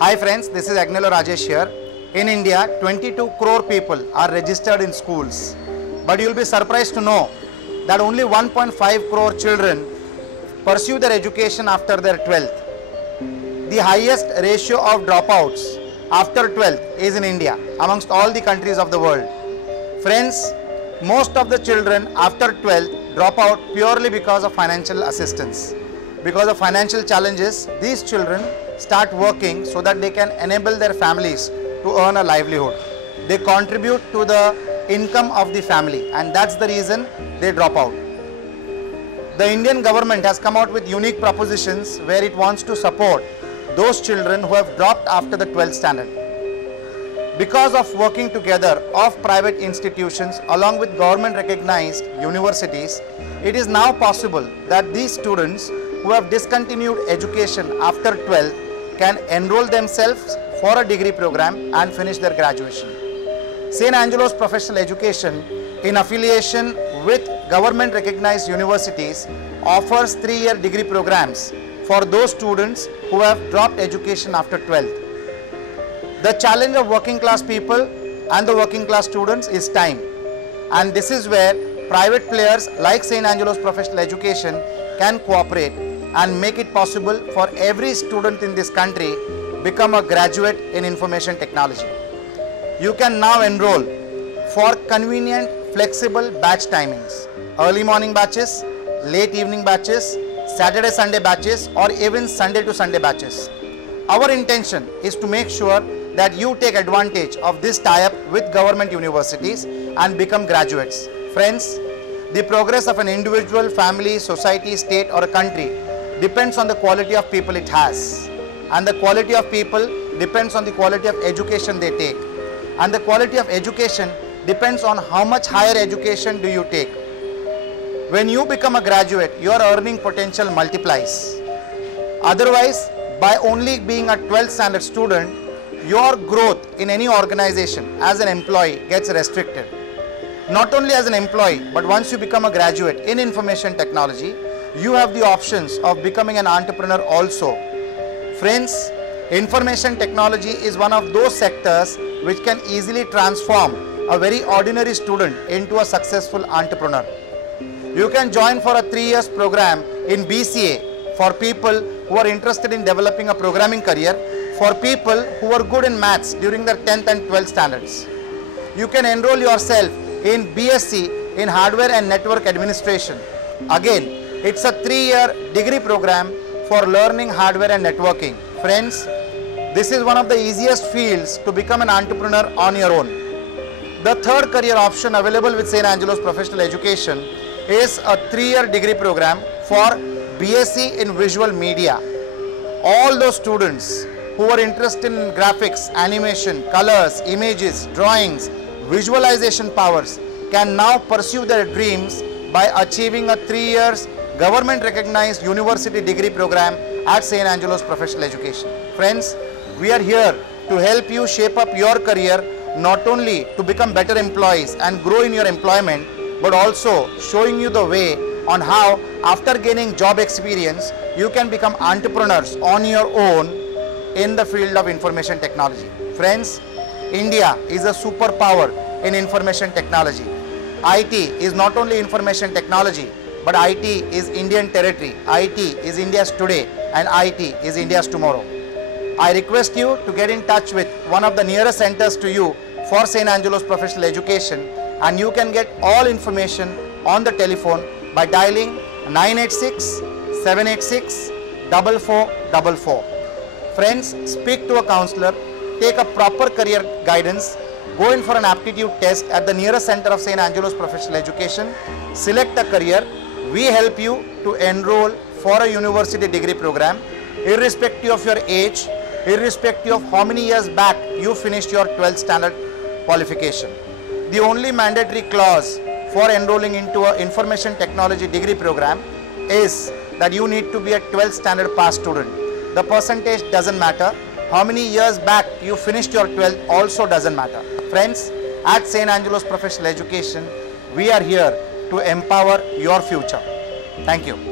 Hi friends, this is Agnelo Rajesh here. In India, 22 crore people are registered in schools. But you will be surprised to know that only 1.5 crore children pursue their education after their 12th. The highest ratio of dropouts after 12th is in India amongst all the countries of the world. Friends, most of the children after 12th drop out purely because of financial assistance. Because of financial challenges, these children start working so that they can enable their families to earn a livelihood. They contribute to the income of the family, and that's the reason they drop out. The Indian government has come out with unique propositions where it wants to support those children who have dropped after the 12th standard. Because of working together of private institutions along with government recognized universities, it is now possible that these students who have discontinued education after 12th can enroll themselves for a degree program and finish their graduation. St. Angelo's Professional Education, in affiliation with government recognized universities, offers 3-year degree programs for those students who have dropped education after 12th. The challenge of working class people and the working class students is time, and this is where private players like St. Angelo's Professional Education can cooperate and make it possible for every student in this country become a graduate in information technology. You can now enroll for convenient, flexible batch timings, early morning batches, late evening batches, Saturday Sunday batches, or even Sunday to Sunday batches. Our intention is to make sure that you take advantage of this tie-up with government universities and become graduates. Friends, the progress of an individual, family, society, state, or a country depends on the quality of people it has. And the quality of people depends on the quality of education they take. And the quality of education depends on how much higher education do you take. When you become a graduate, your earning potential multiplies. Otherwise, by only being a 12th standard student, your growth in any organization as an employee gets restricted. Not only as an employee, but once you become a graduate in information technology, you have the options of becoming an entrepreneur also. Friends, information technology is one of those sectors which can easily transform a very ordinary student into a successful entrepreneur. You can join for a 3-year program in BCA for people who are interested in developing a programming career, for people who are good in maths during their 10th and 12th standards. You can enroll yourself in BSc in Hardware and Network Administration. Again, it's a 3-year degree program for learning hardware and networking. Friends, this is one of the easiest fields to become an entrepreneur on your own. The third career option available with St. Angelo's Professional Education is a 3-year degree program for BSc in Visual Media. All those students who are interested in graphics, animation, colors, images, drawings, visualization powers can now pursue their dreams by achieving a 3-year government recognized university degree program at St. Angelo's Professional Education. Friends, we are here to help you shape up your career, not only to become better employees and grow in your employment, but also showing you the way on how after gaining job experience, you can become entrepreneurs on your own in the field of information technology. Friends, India is a superpower in information technology. IT is not only information technology, but IT is Indian territory. IT is India's today, and IT is India's tomorrow. I request you to get in touch with one of the nearest centers to you for St. Angelo's Professional Education, and you can get all information on the telephone by dialing 986-786-4444. Friends, speak to a counselor, take a proper career guidance, go in for an aptitude test at the nearest center of St. Angelo's Professional Education, select a career. We help you to enroll for a university degree program, irrespective of your age, irrespective of how many years back you finished your 12th standard qualification. The only mandatory clause for enrolling into an information technology degree program is that you need to be a 12th standard pass student. The percentage doesn't matter. How many years back you finished your 12th also doesn't matter. Friends, at St. Angelo's Professional Education, we are here to empower your future. Thank you.